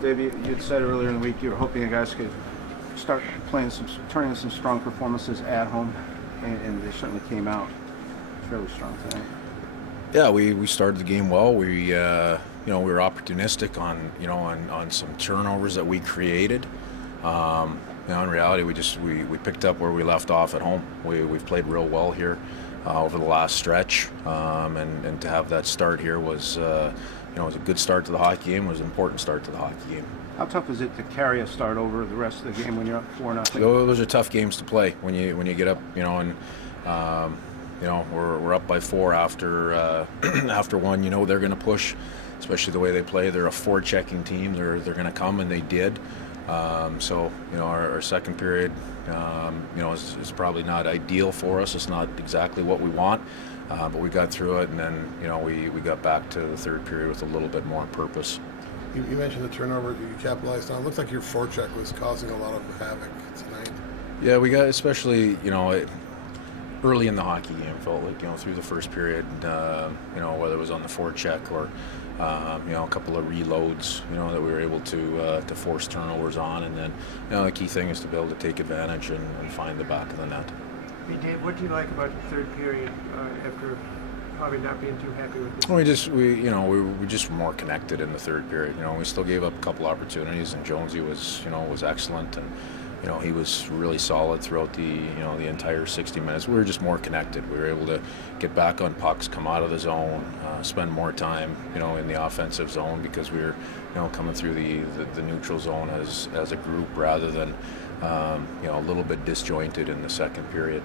Well, Dave, you had said earlier in the week you were hoping you guys could start turning in some strong performances at home, and they certainly came out fairly strong tonight. Yeah, we started the game well. We were opportunistic on some turnovers that we created. In reality, we picked up where we left off at home. We've played real well here over the last stretch, and to have that start here was was a good start to the hockey game. It was an important start to the hockey game. How tough is it to carry a start over the rest of the game when you're up 4-0? Those are tough games to play when you get up, and we're up by 4 after after one. They're going to push, especially the way they play. They're a forechecking team. They're going to come, and they did. Our second period, is probably not ideal for us. It's not exactly what we want, but we got through it, and then we got back to the third period with a little bit more purpose. You mentioned the turnover that you capitalized on. It looks like your forecheck was causing a lot of havoc tonight. Yeah, we got, especially early in the hockey game, felt like through the first period, whether it was on the forecheck or a couple of reloads, that we were able to force turnovers on, and then the key thing is to be able to take advantage and find the back of the net. Hey Dave, what do you like about the third period after probably not being too happy with this? We just were more connected in the third period. We still gave up a couple opportunities, and Jonesy was excellent, and he was really solid throughout the entire 60 minutes. We were just more connected. We were able to get back on pucks, come out of the zone, spend more time in the offensive zone, because we were coming through the neutral zone as a group, rather than a little bit disjointed in the second period.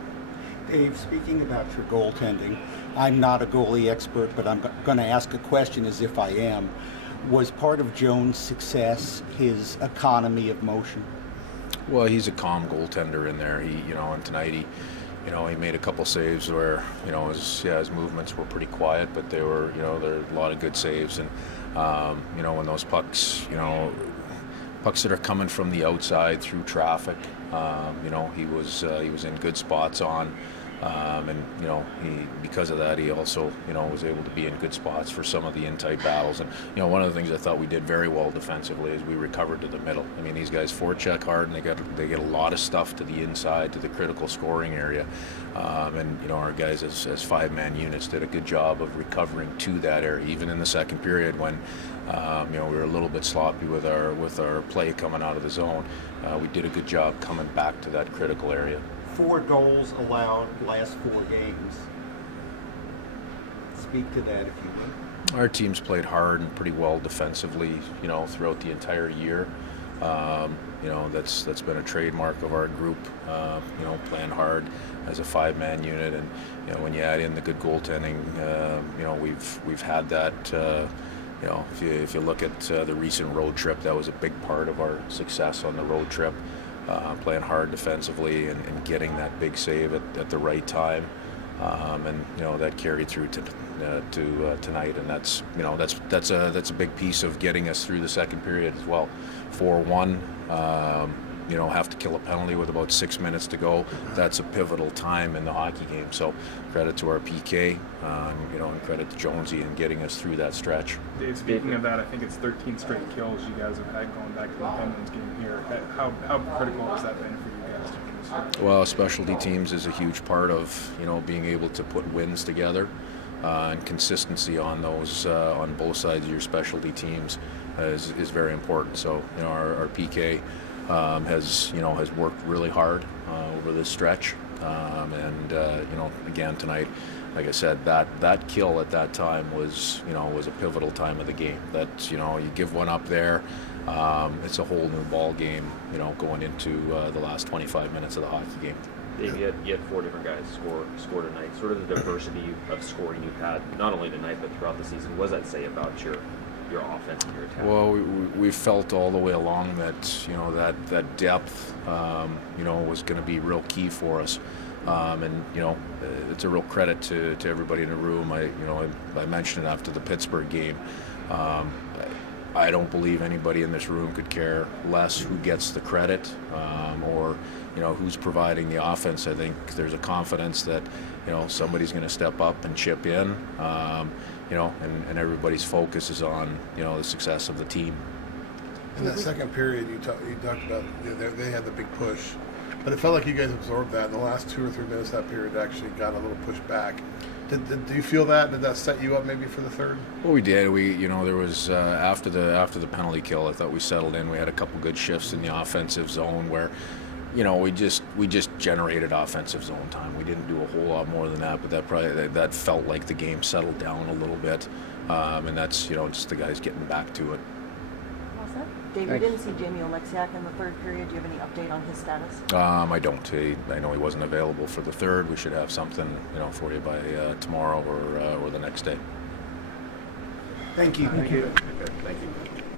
Dave, speaking about your goaltending, I'm not a goalie expert, but I'm going to ask a question as if I am. Was part of Jones' success his economy of motion? Well, he's a calm goaltender in there. And tonight he made a couple saves where his movements were pretty quiet, but there were a lot of good saves, and when those pucks that are coming from the outside through traffic, he was in good spots on, and because of that, he also was able to be in good spots for some of the in-tight battles. And one of the things I thought we did very well defensively is we recovered to the middle. I mean, these guys forecheck hard, and they get a lot of stuff to the inside, to the critical scoring area, and our guys as five-man units did a good job of recovering to that area, even in the second period when we were a little bit sloppy with our play coming out of the zone. We did a good job coming back to that critical area. 4 goals allowed last 4 games. Speak to that, if you would. Our team's played hard and pretty well defensively, throughout the entire year. That's been a trademark of our group, playing hard as a 5-man unit, and when you add in the good goaltending, we've had that. If you look at the recent road trip, that was a big part of our success on the road trip. Playing hard defensively and getting that big save at the right time, and that carried through to tonight, and that's a big piece of getting us through the second period as well. 4-1, have to kill a penalty with about 6 minutes to go. That's a pivotal time in the hockey game. So credit to our PK, and credit to Jonesy in getting us through that stretch. Dave, speaking of that, I think it's 13 straight kills you guys have had going back to the Penguins game here. How critical has that been for you guys during this stretch? Well, specialty teams is a huge part of being able to put wins together, and consistency on those on both sides of your specialty teams is very important. So our PK has worked really hard over this stretch, and again tonight, like I said, that kill at that time was a pivotal time of the game. That you give one up there, it's a whole new ball game, going into the last 25 minutes of the hockey game. Dave, you had 4 different guys score tonight. Sort of the diversity of scoring you've had, not only tonight but throughout the season. What does that say about your offense and your attack? Well, we felt all the way along that that depth was going to be real key for us, and it's a real credit to everybody in the room. I mentioned it after the Pittsburgh game. I don't believe anybody in this room could care less who gets the credit, or who's providing the offense. I think there's a confidence that somebody's going to step up and chip in, and everybody's focus is on the success of the team. In that second period, you talked about they had the big push, but it felt like you guys absorbed that. In the last 2 or 3 minutes of that period, actually got a little push back. Do you feel that? Did that set you up maybe for the third? Well, we did. There was after the penalty kill, I thought we settled in. We had a couple good shifts in the offensive zone where, we just generated offensive zone time. We didn't do a whole lot more than that, but that felt like the game settled down a little bit, and that's just the guys getting back to it. Dave, we didn't see Jamie Oleksiak in the third period. Do you have any update on his status? I don't. I know he wasn't available for the third. We should have something, for you by tomorrow or the next day. Thank you. Thank you. Thank you.